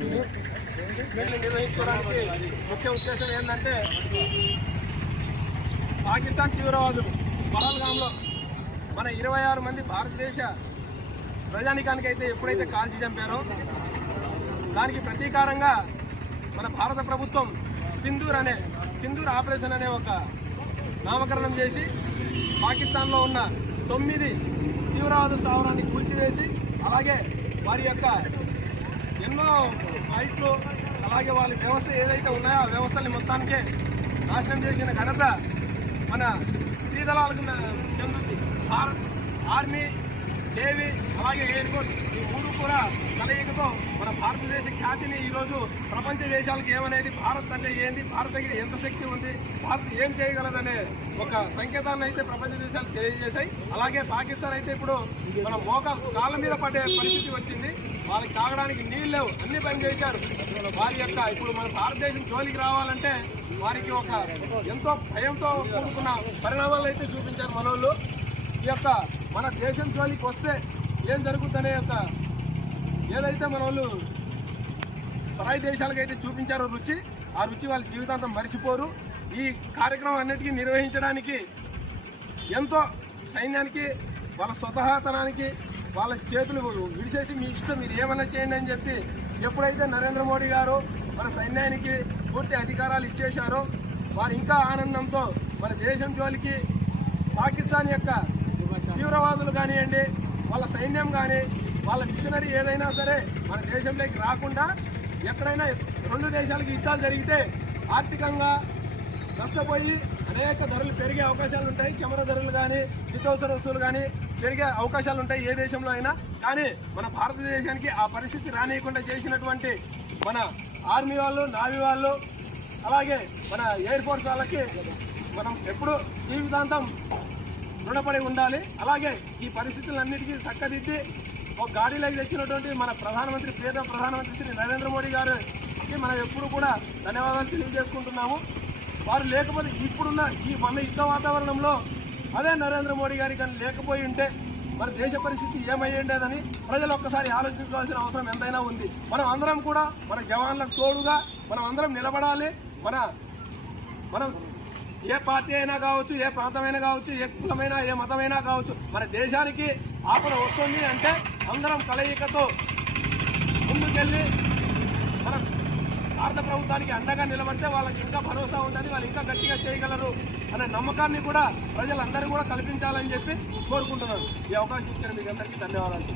వీళ్ళు నిర్వహించడానికి ముఖ్య ఉద్దేశం ఏంటంటే పాకిస్తాన్ తీవ్రవాదులు పహల్గాంలో మన ఇరవై ఆరు మంది భారతదేశ ప్రజానికానికి అయితే ఎప్పుడైతే కాల్చి చంపారో దానికి ప్రతీకారంగా మన భారత ప్రభుత్వం సింధూర్ అనే సింధూర్ ఆపరేషన్ అనే ఒక నామకరణం చేసి పాకిస్తాన్లో ఉన్న తొమ్మిది తీవ్రవాద స్థావరాన్ని కూల్చివేసి అలాగే వారి యొక్క ఎన్నో ఫైట్లు అలాగే వాళ్ళ వ్యవస్థ ఏదైతే ఉన్నాయో ఆ వ్యవస్థల్ని మొత్తానికే నాశనం చేసిన ఘనత మన శ్రీదళాలకు చెందుతుంది. ఆర్ ఆర్మీ నేవీ అలాగే ఎయిర్ ఫోర్స్ ఈ మూడు కూడా కలయికతో భారతదేశ ఖ్యాతిని ఈరోజు ప్రపంచ దేశాలకు ఏమనేది? భారత్ అంటే ఏంది? భారత్ దగ్గర ఎంత శక్తి ఉంది? భారత్ ఏం చేయగలదనే ఒక సంకేతాన్ని అయితే ప్రపంచ దేశాలు తెలియజేశాయి. అలాగే పాకిస్తాన్ అయితే ఇప్పుడు మన మోక కాళ్ళ మీద పడే పరిస్థితి వచ్చింది. వాళ్ళకి తాగడానికి నీళ్ళు లేవు. అన్ని పని చేశారు. వారి యొక్క ఇప్పుడు మన భారతదేశం జోలికి రావాలంటే వారికి ఒక ఎంతో భయంతో కూడుకున్న పరిణామాలు అయితే చూపించారు మనోళ్ళు. ఈ యొక్క మన దేశం జోలికి వస్తే ఏం జరుగుతుందనే యొక్క ఏదైతే మన వాళ్ళు పరాయి దేశాలకు అయితే చూపించారో రుచి. ఆ రుచి వాళ్ళ జీవితాంతం మర్చిపోరు. ఈ కార్యక్రమం అన్నిటికీ నిర్వహించడానికి ఎంతో సైన్యానికి వాళ్ళ స్వతహాతనానికి వాళ్ళ చేతులు విడిచేసి మీ ఇష్టం మీరు ఏమైనా చేయండి అని చెప్పి ఎప్పుడైతే నరేంద్ర మోడీ గారు మన సైన్యానికి పూర్తి అధికారాలు ఇచ్చేశారో వారు ఇంకా ఆనందంతో మన దేశం జోలికి పాకిస్తాన్ యొక్క తీవ్రవాదులు కానివ్వండి వాళ్ళ సైన్యం కానీ వాళ్ళ మిషనరీ ఏదైనా సరే మన దేశంలోకి రాకుండా ఎక్కడైనా రెండు దేశాలకి యుద్ధాలు జరిగితే ఆర్థికంగా నష్టపోయి అనేక ధరలు పెరిగే అవకాశాలు ఉంటాయి. కెమెరా ధరలు కానీ నిత్యవసర వస్తువులు కానీ పెరిగే అవకాశాలు ఉంటాయి ఏ దేశంలో అయినా. కానీ మన భారతదేశానికి ఆ పరిస్థితి రానియకుండా చేసినటువంటి మన ఆర్మీ వాళ్ళు నావీ వాళ్ళు అలాగే మన ఎయిర్ ఫోర్స్ వాళ్ళకి మనం ఎప్పుడు జీవితాంతం రుణపడి ఉండాలి. అలాగే ఈ పరిస్థితులన్నిటికీ చక్కదిద్ది ఒక గాడిలోకి తెచ్చినటువంటి మన ప్రధానమంత్రి పేద ప్రధానమంత్రి శ్రీ నరేంద్ర మోడీ గారికి మనం ఎప్పుడు కూడా ధన్యవాదాలు తెలియజేసుకుంటున్నాము. వారు లేకపోతే ఇప్పుడున్న ఈ మన యుద్ధ వాతావరణంలో అదే నరేంద్ర మోడీ గారి కానీ లేకపోయి ఉంటే మన దేశ పరిస్థితి ఏమై ఉండేదని ప్రజలు ఒక్కసారి ఆలోచించాల్సిన అవసరం ఎంతైనా ఉంది. మనం అందరం కూడా మన జవాన్లకు తోడుగా మనం అందరం నిలబడాలి. మన మనం ఏ పార్టీ అయినా కావచ్చు ఏ ప్రాంతమైనా కావచ్చు ఏ కులమైనా ఏ మతమైనా కావచ్చు మన దేశానికి ఆపద వస్తుంది అంటే అందరం కలయికతో ముందుకెళ్ళి మన భారత ప్రభుత్వానికి అండగా నిలబడితే వాళ్ళకి ఇంకా భరోసా ఉంటుంది వాళ్ళు ఇంకా గట్టిగా చేయగలరు అనే నమ్మకాన్ని కూడా ప్రజలందరూ కూడా కల్పించాలని చెప్పి కోరుకుంటున్నాను. ఈ అవకాశం ఇచ్చిన మీకు అందరికీ ధన్యవాదాలు.